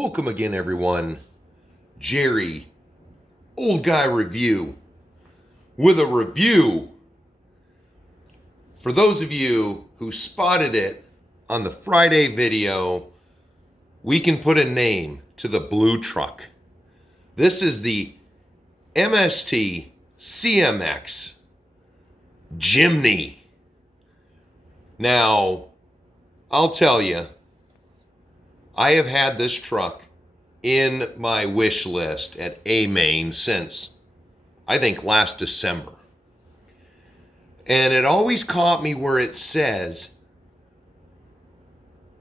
Welcome again, everyone. Jerry, Old Guy Review, with a review. For those of you who spotted it on the Friday video, we can put a name to the blue truck. This is the MST CMX Jimny. Now, I'll tell you, I have had this truck in my wish list at A-Main since, I think, last December. And it always caught me where it says,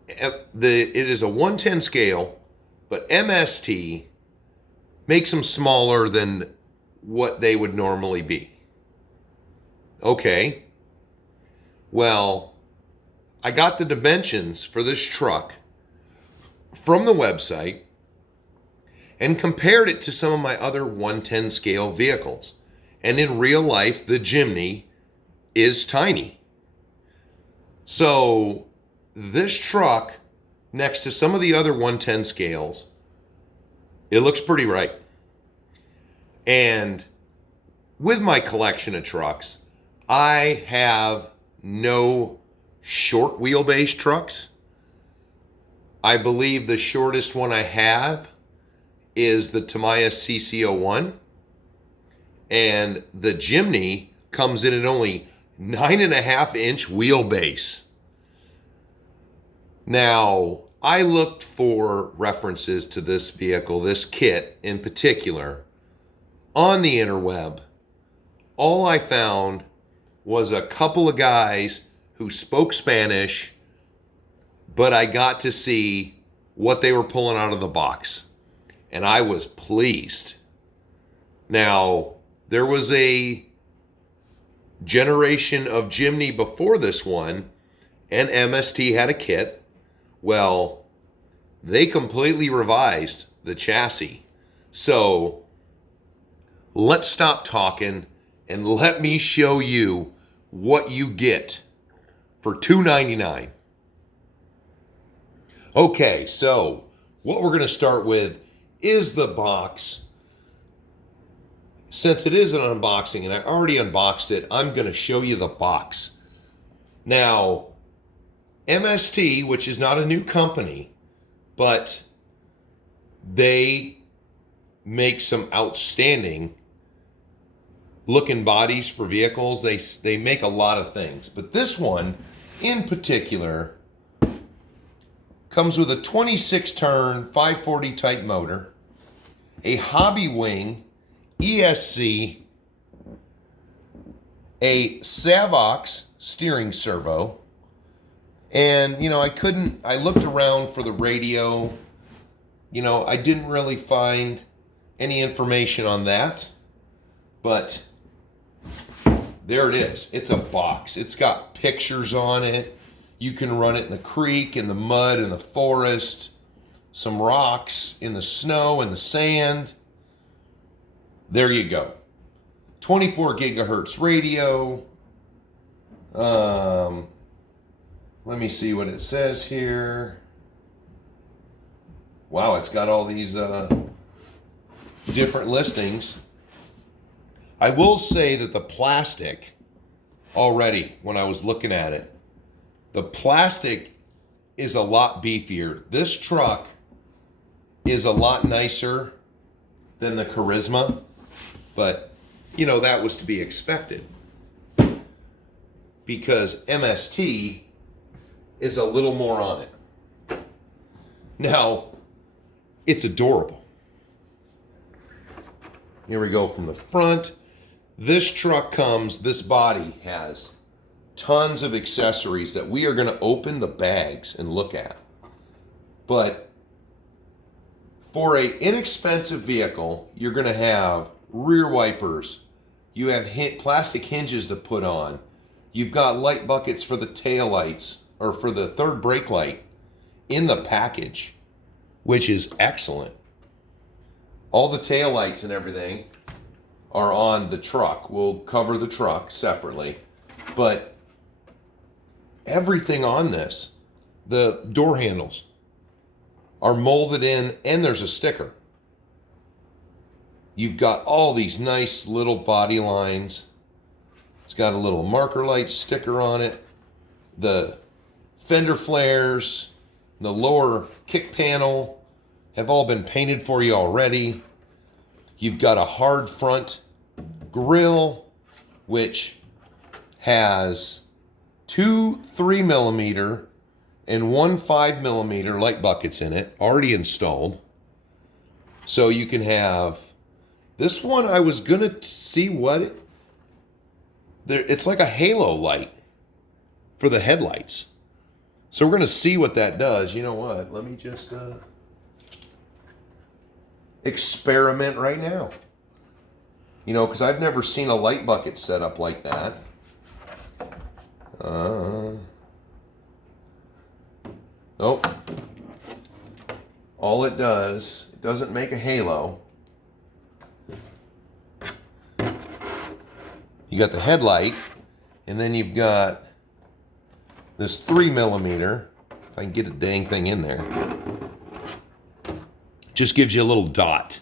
it is a 110 scale, but MST makes them smaller than what they would normally be. Okay. Well, I got the dimensions for this truck from the website and compared it to some of my other 110 scale vehicles. And in real life, the Jimny is tiny. So this truck, next to some of the other 110 scales, it looks pretty right. And with my collection of trucks, I have no short wheelbase trucks. I believe the shortest one I have is the Tamiya CC01. And the Jimny comes in at only 9.5-inch wheelbase. Now, I looked for references to this vehicle, this kit in particular, on the interweb. All I found was a couple of guys who spoke Spanish, but I got to see what they were pulling out of the box, and I was pleased. Now, there was a generation of Jimny before this one, and MST had a kit. Well, they completely revised the chassis. So, let's stop talking and let me show you what you get for $299. Okay, so what we're going to start with is the box. Since it is an unboxing and I already unboxed it, I'm going to show you the box. Now, MST, which is not a new company, but they make some outstanding looking bodies for vehicles. They make a lot of things, but this one in particular comes with a 26-turn 540 type motor, a hobby wing ESC, a Savox steering servo, and I looked around for the radio. I didn't really find any information on that, but there it is. It's a box. It's got pictures on it. You can run it in the creek, in the mud, in the forest, some rocks, in the snow, in the sand. There you go. 24 gigahertz radio. Let me see what it says here. Wow, it's got all these different listings. I will say that the plastic, already, when I was looking at it, the plastic is a lot beefier. This truck is a lot nicer than the Charisma, but, that was to be expected because MST is a little more on it. Now, it's adorable. Here we go from the front. This body has tons of accessories that we are going to open the bags and look at. But for an inexpensive vehicle, you're going to have rear wipers. You have plastic hinges to put on. You've got light buckets for the tail lights or for the third brake light in the package, which is excellent. All the tail lights and everything are on the truck. We'll cover the truck separately, but everything on this, the door handles, are molded in, and there's a sticker. You've got all these nice little body lines. It's got a little marker light sticker on it. The fender flares, the lower kick panel have all been painted for you already. You've got a hard front grille, which has 2 3mm and 1 5mm light buckets in it, already installed. So you can have this one. I was gonna see what it's like a halo light for the headlights. So we're gonna see what that does. You know what? Let me just experiment right now. You know, because I've never seen a light bucket set up like that. Nope. All it doesn't make a halo. You got the headlight, and then you've got this 3mm. If I can get a dang thing in there. Just gives you a little dot.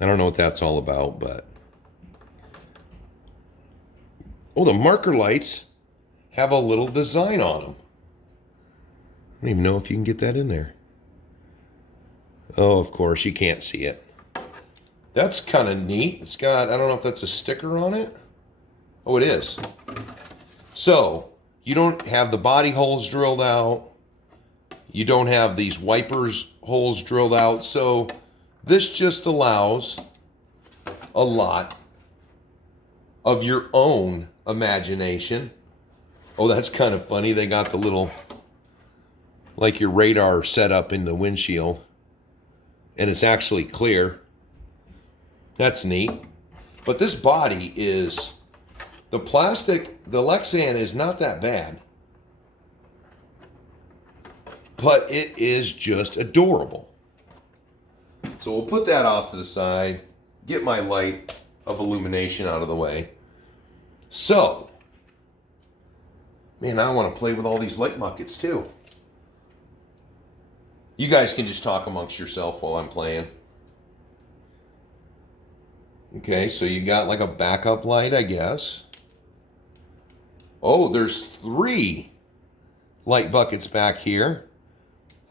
I don't know what that's all about, but... Oh, the marker lights have a little design on them. I don't even know if you can get that in there. Oh, of course, you can't see it. That's kind of neat. It's got, I don't know if that's a sticker on it. Oh, it is. So, you don't have the body holes drilled out. You don't have these wipers holes drilled out. So, this just allows a lot of your own imagination. Oh, that's kind of funny. They got the little, like your radar set up in the windshield. And it's actually clear. That's neat. But this body is, the plastic, the Lexan is not that bad. But it is just adorable. So we'll put that off to the side, get my light of illumination out of the way. So, man, I want to play with all these light buckets too. You guys can just talk amongst yourself while I'm playing. Okay, so you got like a backup light, I guess. Oh, there's 3 light buckets back here.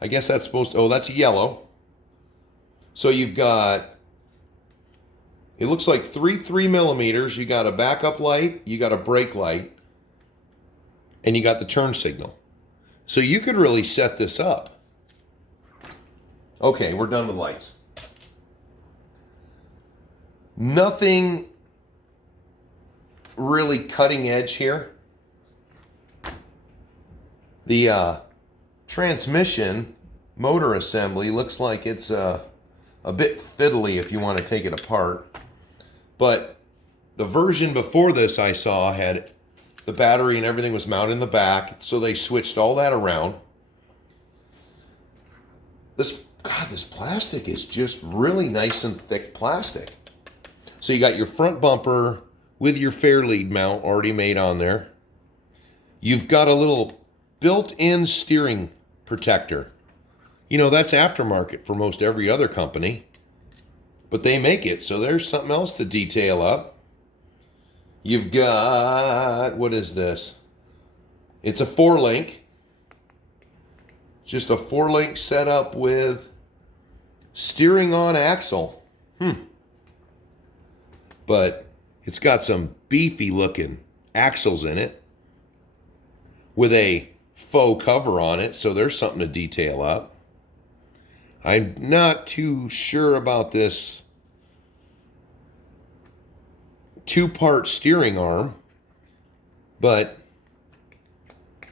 I guess that's supposed to, oh, that's yellow. So you've got, it looks like 3 3mm. You got a backup light, you got a brake light, and you got the turn signal. So you could really set this up. Okay, we're done with lights. Nothing really cutting edge here. The transmission motor assembly looks like it's a bit fiddly if you want to take it apart. But the version before this I saw had the battery and everything was mounted in the back, so they switched all that around. This plastic is just really nice and thick plastic. So you got your front bumper with your Fairlead mount already made on there. You've got a little built-in steering protector. You know, that's aftermarket for most every other company. But they make it, so there's something else to detail up. You've got, what is this? It's a 4-link. Just a 4-link setup with steering on axle. But it's got some beefy looking axles in it with a faux cover on it, so there's something to detail up. I'm not too sure about this 2-part steering arm, but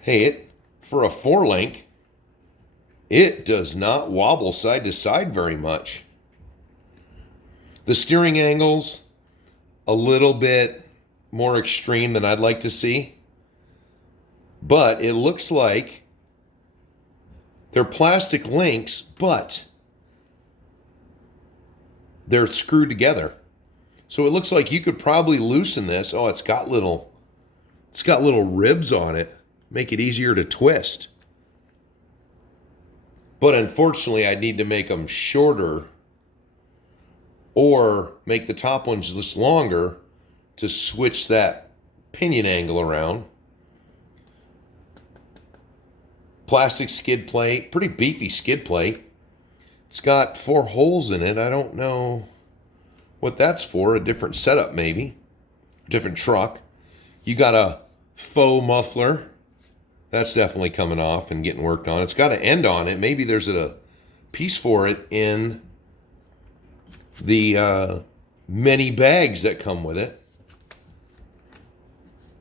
hey, for a 4-link, it does not wobble side to side very much. The steering angles, a little bit more extreme than I'd like to see, but it looks like they're plastic links, but they're screwed together. So it looks like you could probably loosen this. Oh, it's got little ribs on it, make it easier to twist. But unfortunately, I need to make them shorter or make the top ones just longer to switch that pinion angle around. Plastic skid plate, pretty beefy skid plate. It's got 4 holes in it. I don't know what that's for. A different setup maybe. Different truck. You got a faux muffler. That's definitely coming off and getting worked on. It's got an end on it. Maybe there's a piece for it in the many bags that come with it.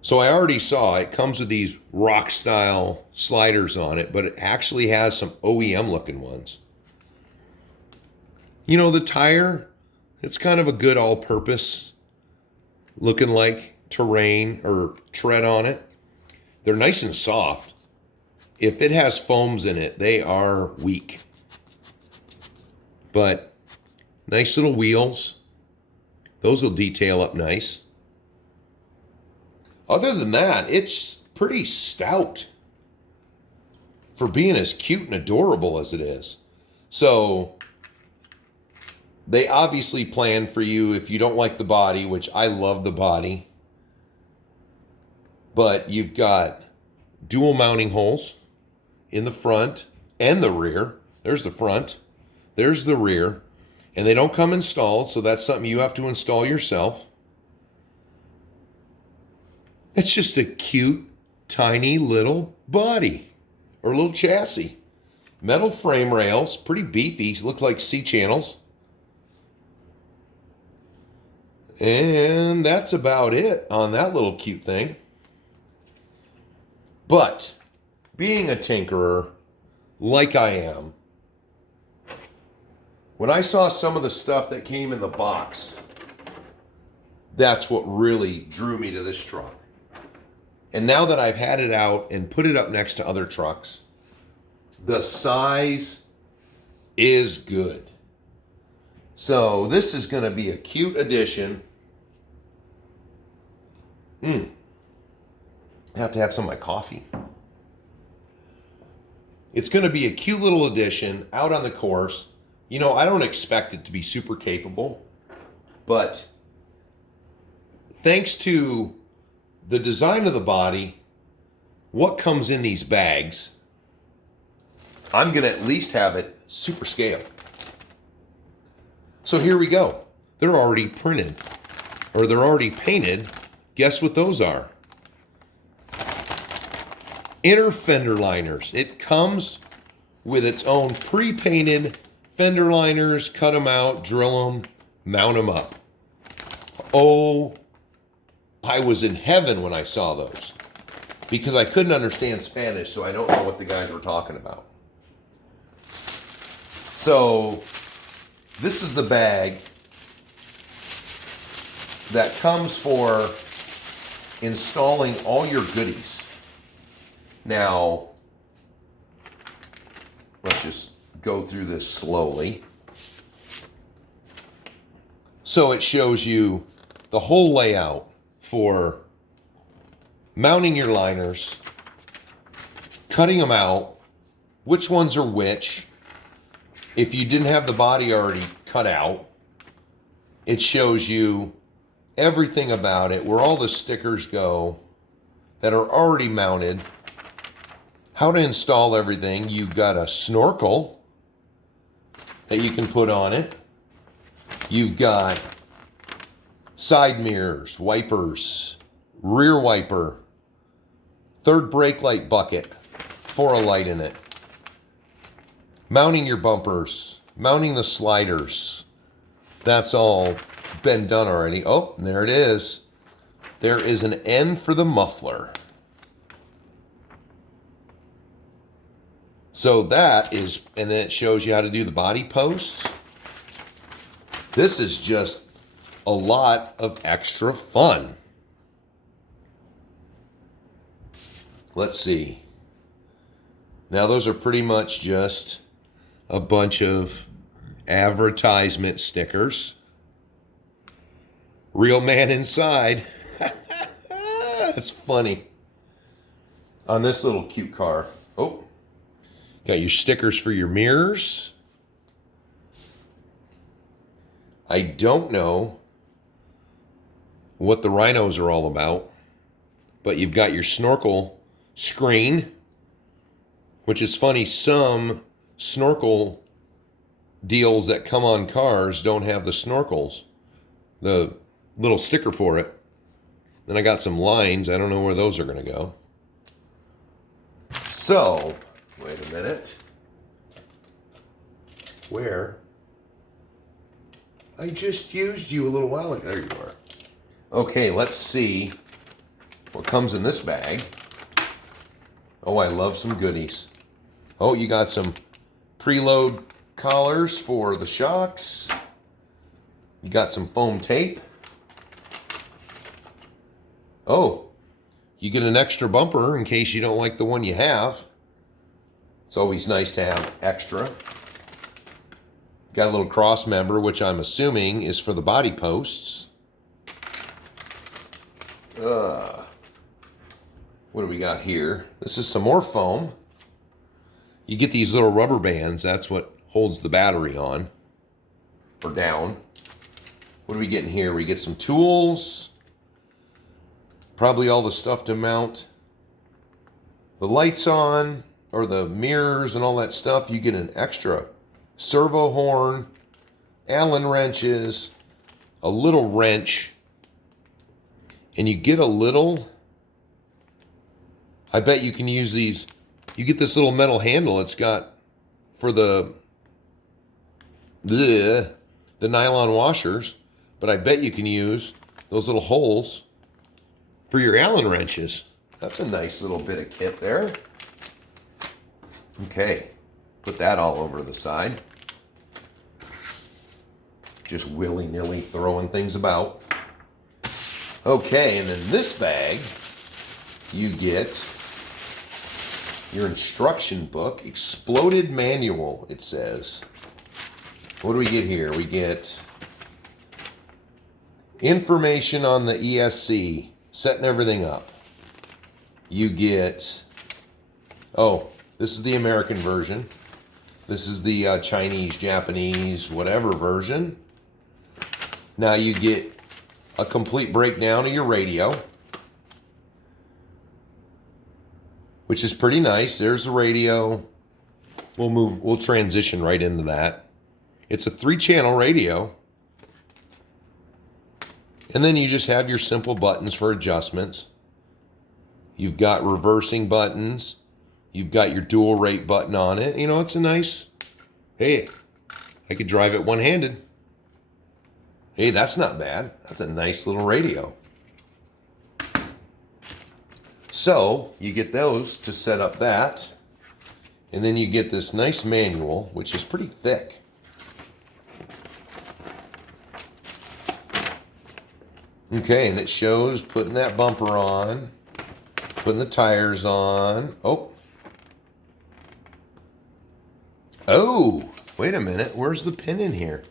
So I already saw it comes with these rock style sliders on it, but it actually has some OEM looking ones. You know, the tire, it's kind of a good all-purpose looking like terrain or tread on it. They're nice and soft. If it has foams in it, they are weak. But nice little wheels. Those will detail up nice. Other than that, it's pretty stout for being as cute and adorable as it is. So they obviously plan for you if you don't like the body, which I love the body. But you've got dual mounting holes in the front and the rear. There's the front. There's the rear. And they don't come installed, so that's something you have to install yourself. It's just a cute, tiny little body or little chassis. Metal frame rails, pretty beefy, look like C-channels. And that's about it on that little cute thing. But being a tinkerer, like I am, when I saw some of the stuff that came in the box, that's what really drew me to this truck. And now that I've had it out and put it up next to other trucks, the size is good. So this is going to be a cute addition. I have to have some of my coffee. It's going to be a cute little addition out on the course. You know, I don't expect it to be super capable, but thanks to the design of the body, what comes in these bags, I'm going to at least have it super scale. So here we go. They're already printed, or they're already painted. Guess what those are? Inner fender liners. It comes with its own pre-painted fender liners. Cut them out, drill them, mount them up. Oh, I was in heaven when I saw those because I couldn't understand Spanish, so I don't know what the guys were talking about. So this is the bag that comes for installing all your goodies. Now, let's just go through this slowly. So it shows you the whole layout for mounting your liners, cutting them out, which ones are which. If you didn't have the body already cut out, it shows you everything about it, where all the stickers go that are already mounted, how to install everything. You've got a snorkel that you can put on it. You've got side mirrors, wipers, rear wiper, third brake light bucket for a light in it. Mounting your bumpers, mounting the sliders. That's all been done already. Oh, and there it is. There is an end for the muffler. So that is, and then it shows you how to do the body posts. This is just a lot of extra fun. Let's see. Now those are pretty much just a bunch of advertisement stickers. Real man inside. That's funny. On this little cute car. Oh, Got your stickers for your mirrors. I don't know what the rhinos are all about, but you've got your snorkel screen, which is funny. Some snorkel deals that come on cars don't have the snorkels, the little sticker for it. Then I got some lines. I don't know where those are going to go. So, wait a minute. Where? I just used you a little while ago. There you are. Okay, let's see what comes in this bag. Oh, I love some goodies. Oh, you got some preload collars for the shocks. You got some foam tape. Oh, you get an extra bumper in case you don't like the one you have. It's always nice to have extra. Got a little cross member, which I'm assuming is for the body posts. What do we got here? This is some more foam. You get these little rubber bands. That's what holds the battery on or down. What are we getting here? We get some tools. Probably all the stuff to mount the lights on or the mirrors and all that stuff. You get an extra servo horn, Allen wrenches, a little wrench, and you get a little, I bet you can use these. You get this little metal handle it's got for the nylon washers, but I bet you can use those little holes for your Allen wrenches. That's a nice little bit of kit there. Okay, put that all over the side. Just willy-nilly throwing things about. Okay, and in this bag, you get your instruction book, exploded manual, it says. What do we get here? We get information on the ESC, setting everything up. You get, oh, this is the American version. This is the Chinese, Japanese, whatever version. Now you get a complete breakdown of your radio, which is pretty nice. There's the radio. We'll transition right into that. It's a 3-channel radio. And then you just have your simple buttons for adjustments. You've got reversing buttons. You've got your dual rate button on it. You know, it's a nice, hey, I could drive it one-handed. Hey, that's not bad. That's a nice little radio. So you get those to set up that. And then you get this nice manual, which is pretty thick. Okay, and it shows putting that bumper on, putting the tires on. Oh, wait a minute. Where's the pin in here?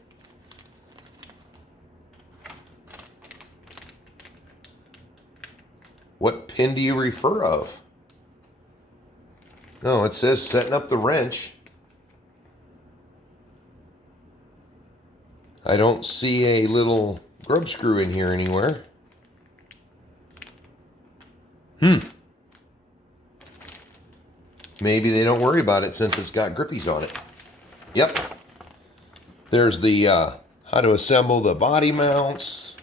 What pin do you refer of? No, it says setting up the wrench. I don't see a little grub screw in here anywhere. Maybe they don't worry about it since it's got grippies on it. Yep. There's the how to assemble the body mounts.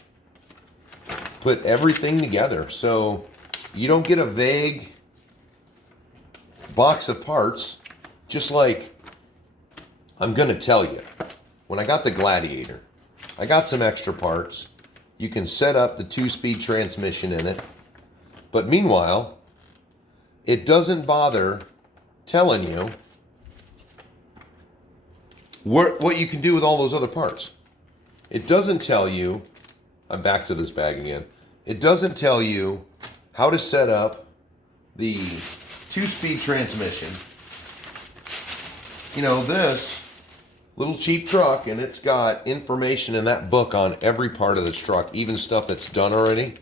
Put everything together so you don't get a vague box of parts. Just like I'm going to tell you, when I got the Gladiator, I got some extra parts. You can set up the 2-speed transmission in it. But meanwhile, it doesn't bother telling you what you can do with all those other parts. It doesn't tell you, I'm back to this bag again. It doesn't tell you how to set up the 2-speed transmission. You know, this little cheap truck, and it's got information in that book on every part of this truck, even stuff that's done already.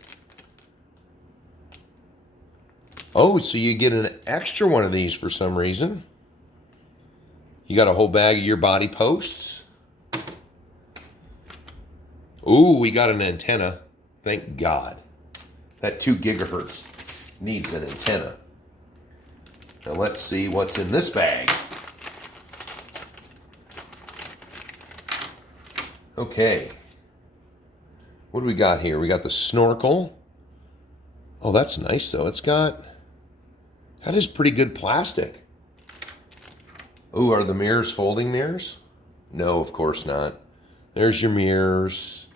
Oh, so you get an extra one of these for some reason. You got a whole bag of your body posts. Ooh, we got an antenna. Thank God. That 2 gigahertz needs an antenna. Now let's see what's in this bag. Okay. What do we got here? We got the snorkel. Oh, that's nice though. That is pretty good plastic. Ooh, are the mirrors folding mirrors? No, of course not. There's your mirrors.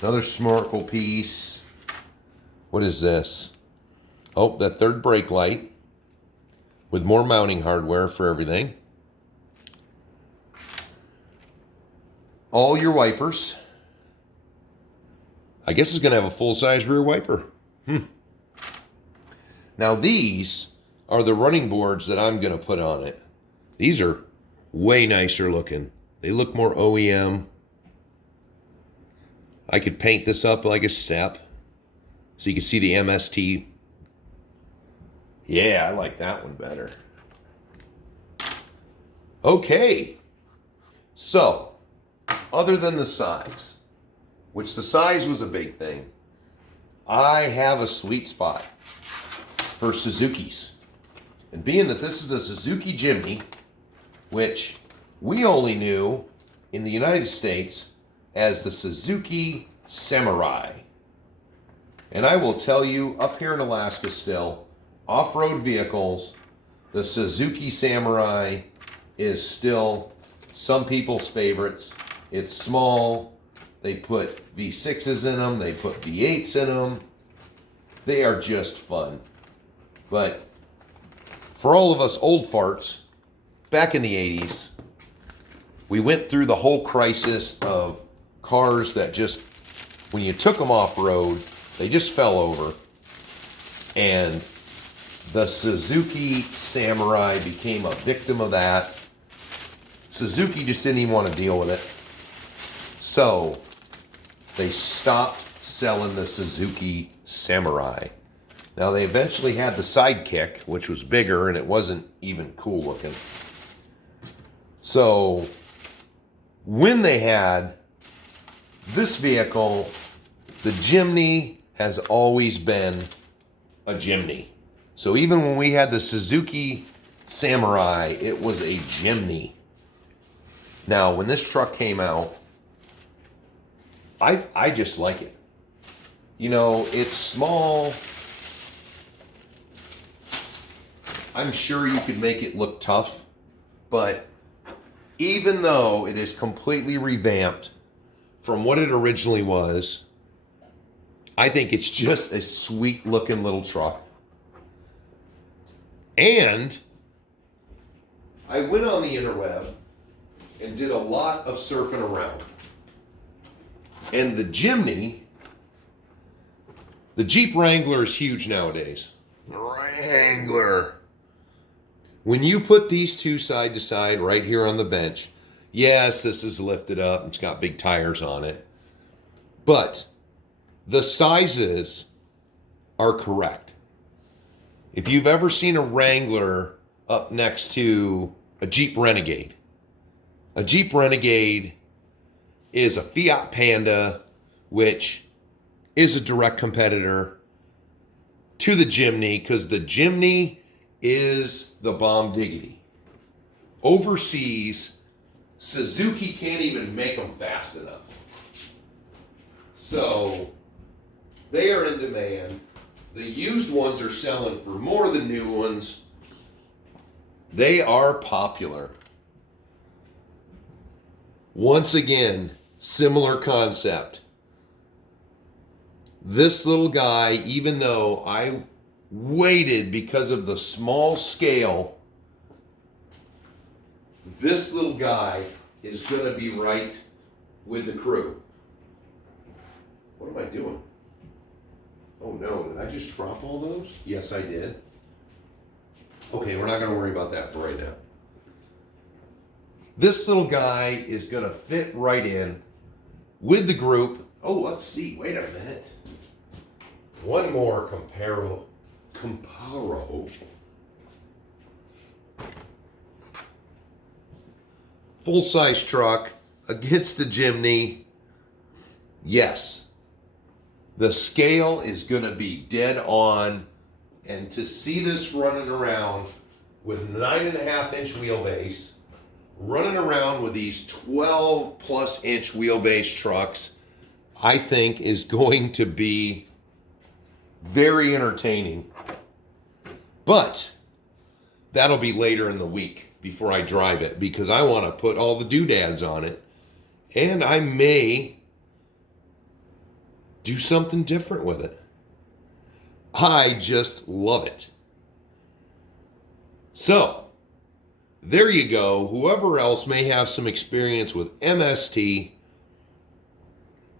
Another snorkel piece. What is this? Oh, that 3rd brake light with more mounting hardware for everything. All your wipers. I guess it's going to have a full-size rear wiper. Now these are the running boards that I'm going to put on it. These are way nicer looking. They look more OEM. I could paint this up like a step so you can see the MST. Yeah, I like that one better. Okay. So, other than the size, which the size was a big thing, I have a sweet spot for Suzukis. And being that this is a Suzuki Jimny, which we only knew in the United States as the Suzuki Samurai. And I will tell you, up here in Alaska still, off-road vehicles, the Suzuki Samurai is still some people's favorites. It's small. They put V6s in them. They put V8s in them. They are just fun. But for all of us old farts, back in the 80s, we went through the whole crisis of cars that just, when you took them off-road, they just fell over. And the Suzuki Samurai became a victim of that. Suzuki just didn't even want to deal with it. So they stopped selling the Suzuki Samurai. Now they eventually had the Sidekick, which was bigger and it wasn't even cool looking. So when they had this vehicle, the Jimny has always been a Jimny. So even when we had the Suzuki Samurai, it was a Jimny. Now, when this truck came out, I just like it. You know, it's small. I'm sure you could make it look tough, but even though it is completely revamped from what it originally was, I think it's just a sweet looking little truck. And I went on the interweb and did a lot of surfing around. And the Jimny, the Jeep Wrangler is huge nowadays. The Wrangler. When you put these two side to side right here on the bench, yes, this is lifted up. It's got big tires on it. But the sizes are correct. If you've ever seen a Wrangler up next to a Jeep Renegade is a Fiat Panda, which is a direct competitor to the Jimny, because the Jimny is the bomb diggity. Overseas, Suzuki can't even make them fast enough. So they are in demand. The used ones are selling for more than new ones. They are popular. Once again, similar concept. This little guy, even though I waited because of the small scale, this little guy is going to be right with the crew. What am I doing? Oh no, did I just drop all those? Yes, I did. Okay, we're not going to worry about that for right now. This little guy is going to fit right in with the group. Oh, let's see. Wait a minute. One more comparo. full-size truck against the Jimny, yes, the scale is going to be dead on. And to see this running around with 9.5-inch wheelbase, running around with these 12+ inch wheelbase trucks, I think is going to be very entertaining. But that'll be later in the week before I drive it, because I want to put all the doodads on it. And I may do something different with it. I just love it. So, there you go. Whoever else may have some experience with MST,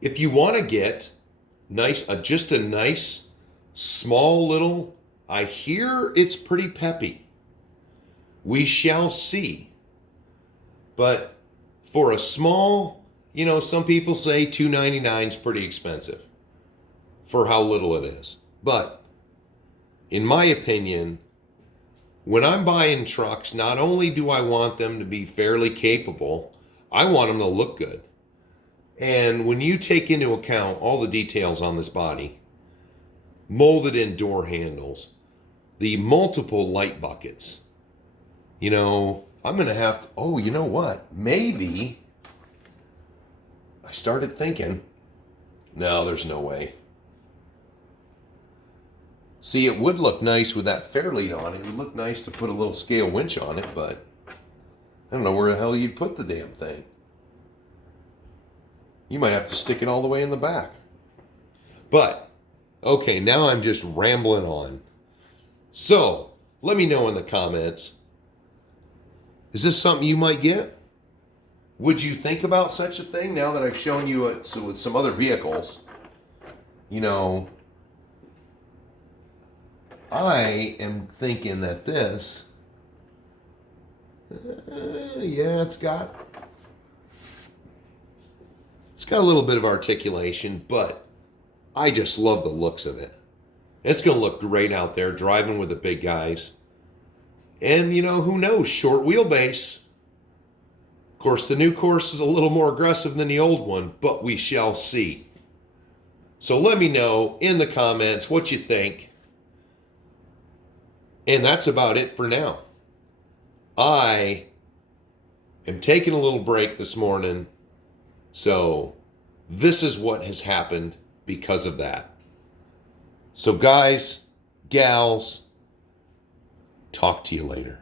if you want to get just a nice, small little, I hear it's pretty peppy. We shall see. But for a small, some people say $299 is pretty expensive for how little it is. But in my opinion, when I'm buying trucks, not only do I want them to be fairly capable, I want them to look good. And when you take into account all the details on this body, molded in door handles, the multiple light buckets, I'm going to have to, you know what? Maybe I started thinking, no, there's no way. See, it would look nice with that Fairlead on it. It would look nice to put a little scale winch on it, but I don't know where the hell you'd put the damn thing. You might have to stick it all the way in the back. But, okay, now I'm just rambling on. So, let me know in the comments. Is this something you might get? Would you think about such a thing now that I've shown you it with some other vehicles? I am thinking that this, it's got a little bit of articulation, but I just love the looks of it. It's going to look great out there driving with the big guys. And, who knows, short wheelbase. Of course, the new course is a little more aggressive than the old one, but we shall see. So let me know in the comments what you think. And that's about it for now. I am taking a little break this morning. So this is what has happened because of that. So guys, gals, talk to you later.